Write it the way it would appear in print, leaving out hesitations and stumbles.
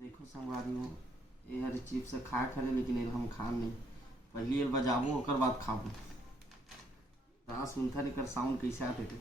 देखो संगवारी हो, ये हर चिप्स खाए खरे लेकिन ये हम खान नहीं। पहले ये बजाबो ओकर बाद खाबो। कहाँ सुनता नहीं कर साउंड कैसे आते थे।